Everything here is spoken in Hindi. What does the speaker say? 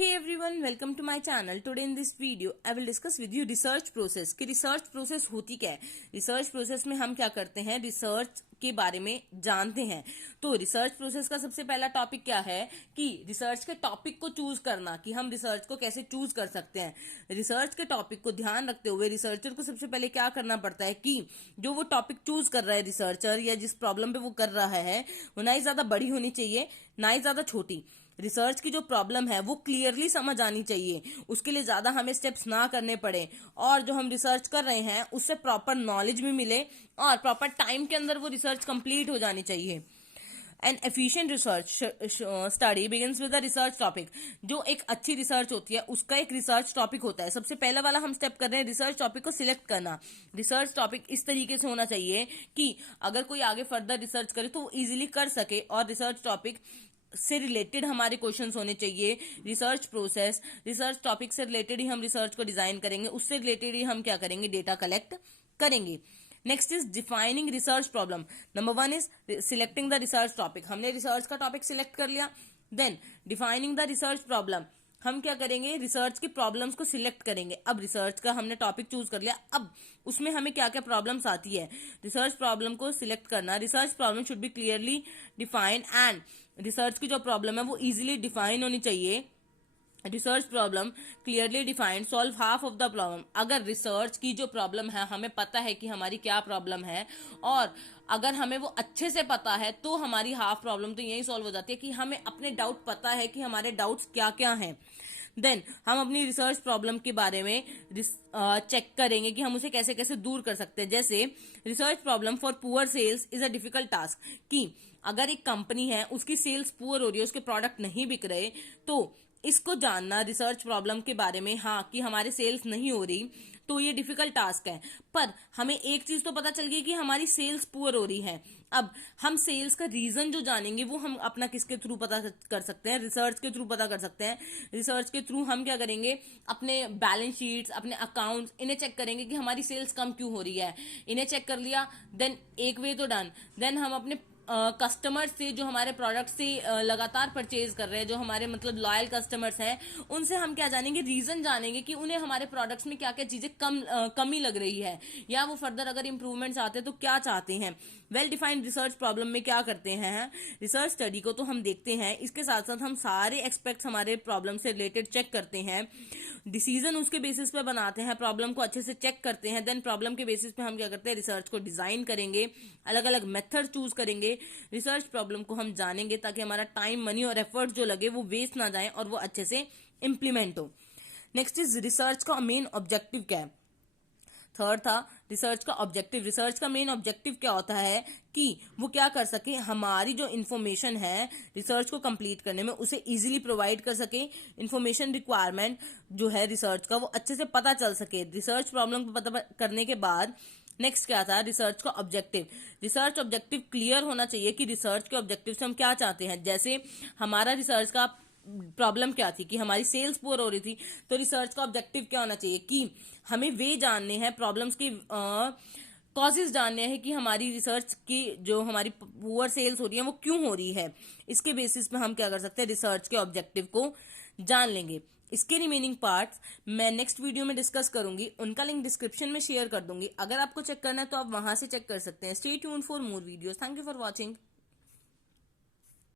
Hey everyone, welcome to my channel. Today in this video, I will discuss with you research process कि रिसर्च प्रोसेस होती क्या है। रिसर्च प्रोसेस में हम क्या करते हैं, रिसर्च के बारे में जानते हैं। तो रिसर्च प्रोसेस का सबसे पहला टॉपिक क्या है कि रिसर्च के टॉपिक को चूज करना, कि हम रिसर्च को कैसे चूज कर सकते हैं। रिसर्च के टॉपिक को ध्यान रखते हुए रिसर्चर को सबसे पहले क्या करना पड़ता है कि जो वो टॉपिक चूज कर रहा है रिसर्चर, या जिस प्रॉब्लम पे वो कर रहा है, वो ना ही ज्यादा बड़ी होनी चाहिए ना ही ज्यादा छोटी। रिसर्च की जो प्रॉब्लम है वो क्लियरली समझ आनी चाहिए, उसके लिए ज्यादा हमें स्टेप्स ना करने पड़े, और जो हम रिसर्च कर रहे हैं उससे प्रॉपर नॉलेज भी मिले और प्रॉपर टाइम के अंदर वो रिसर्च कंप्लीट हो जानी चाहिए। N efficient research study begins with the research topic. जो एक अच्छी रिसर्च होती है उसका एक रिसर्च टॉपिक होता है। सबसे पहला वाला हम स्टेप कर रहे हैं रिसर्च टॉपिक को सिलेक्ट करना। रिसर्च टॉपिक इस तरीके से होना चाहिए कि अगर कोई आगे फर्दर रिसर्च करे तो वो इजीली कर सके, और रिसर्च टॉपिक से रिलेटेड हमारे क्वेश्चंस होने चाहिए। रिसर्च प्रोसेस, रिसर्च टॉपिक से रिलेटेड ही हम रिसर्च को डिजाइन करेंगे, उससे रिलेटेड ही हम क्या करेंगे, डेटा कलेक्ट करेंगे। Next is defining research problem. Number 1 is selecting the research topic. हमने रिसर्च का टॉपिक सिलेक्ट कर लिया। Then defining the research problem, हम क्या करेंगे, रिसर्च की प्रॉब्लम्स को सिलेक्ट करेंगे। अब रिसर्च का हमने टॉपिक चूज कर लिया, अब उसमें हमें क्या क्या प्रॉब्लम्स आती है, रिसर्च प्रॉब्लम को सिलेक्ट करना। Research problem should be clearly defined, and research की जो प्रॉब्लम है वो इजीली डिफाइन होनी चाहिए। Research problem clearly defined solve half of the problem. अगर रिसर्च की जो प्रॉब्लम है हमें पता है कि हमारी क्या प्रॉब्लम है, और अगर हमें वो अच्छे से पता है, तो हमारी हाफ प्रॉब्लम तो यही सॉल्व हो जाती है कि हमें अपने डाउट पता है कि हमारे डाउट्स क्या क्या हैं। देन हम अपनी रिसर्च प्रॉब्लम के बारे में चेक करेंगे कि हम उसे कैसे कैसे दूर कर सकते हैं। जैसे research problem for poor sales is a difficult task, कि अगर एक कंपनी है उसकी सेल्स पुअर हो रही है, उसके प्रोडक्ट नहीं बिक रहे, तो इसको जानना रिसर्च प्रॉब्लम के बारे में, हाँ, कि हमारे सेल्स नहीं हो रही, तो ये डिफिकल्ट टास्क है। पर हमें एक चीज तो पता चल गई कि हमारी सेल्स पुअर हो रही है। अब हम सेल्स का रीजन जो जानेंगे वो हम अपना किसके थ्रू पता कर सकते हैं, रिसर्च के थ्रू पता कर सकते हैं। रिसर्च के थ्रू हम क्या करेंगे, अपने बैलेंस शीट्स, अपने अकाउंट्स, इन्हें चेक करेंगे कि हमारी सेल्स कम क्यों हो रही है। इन्हें चेक कर लिया, देन एक वे तो डन। देन हम अपने कस्टमर्स से, जो हमारे प्रोडक्ट से लगातार परचेज कर रहे हैं, जो हमारे मतलब लॉयल कस्टमर्स हैं, उनसे हम क्या जानेंगे, रीजन जानेंगे कि उन्हें हमारे प्रोडक्ट्स में क्या क्या चीजें कमी लग रही है, या वो फर्दर अगर इंप्रूवमेंट्स आते हैं तो क्या चाहते हैं। वेल डिफाइंड रिसर्च प्रॉब्लम में क्या करते हैं, रिसर्च स्टडी को तो हम देखते हैं, इसके साथ साथ हम सारे एक्सपेक्ट्स हमारे प्रॉब्लम से रिलेटेड चेक करते हैं, डिसीजन उसके बेसिस पे बनाते हैं, प्रॉब्लम को अच्छे से चेक करते हैं। देन प्रॉब्लम के बेसिस पे हम क्या करते हैं, रिसर्च को डिजाइन करेंगे, अलग अलग मेथड चूज करेंगे, रिसर्च प्रॉब्लम को हम जानेंगे ताकि हमारा टाइम, मनी और एफर्ट जो लगे वो वेस्ट ना जाए और वो अच्छे से इंप्लीमेंट हो। नेक्स्ट इज रिसर्च का मेन ऑब्जेक्टिव क्या है। थर्ड था रिसर्च का ऑब्जेक्टिव। रिसर्च का मेन ऑब्जेक्टिव क्या होता है कि वो क्या कर सके, हमारी जो इन्फॉर्मेशन है रिसर्च को कंप्लीट करने में उसे इजीली प्रोवाइड कर सके। इन्फॉर्मेशन रिक्वायरमेंट जो है रिसर्च का वो अच्छे से पता चल सके। रिसर्च प्रॉब्लम को पता करने के बाद नेक्स्ट क्या था, रिसर्च का ऑब्जेक्टिव। रिसर्च ऑब्जेक्टिव क्लियर होना चाहिए कि रिसर्च के ऑब्जेक्टिव से हम क्या चाहते हैं। जैसे हमारा रिसर्च का प्रॉब्लम क्या थी कि हमारी सेल्स पुअर हो रही थी, तो रिसर्च का ऑब्जेक्टिव क्या होना चाहिए कि हमें वे जानने हैं, प्रॉब्लम्स की कॉजेज जानने हैं कि हमारी रिसर्च की जो हमारी पुअर सेल्स हो रही है वो क्यों हो रही है। इसके बेसिस पे हम क्या कर सकते हैं, रिसर्च के ऑब्जेक्टिव को जान लेंगे। इसके रिमेनिंग पार्ट्स मैं नेक्स्ट वीडियो में डिस्कस करूंगी, उनका लिंक डिस्क्रिप्शन में शेयर कर दूंगी। अगर आपको चेक करना है तो आप वहां से चेक कर सकते हैं। Stay tuned for more videos. Thank you for watching.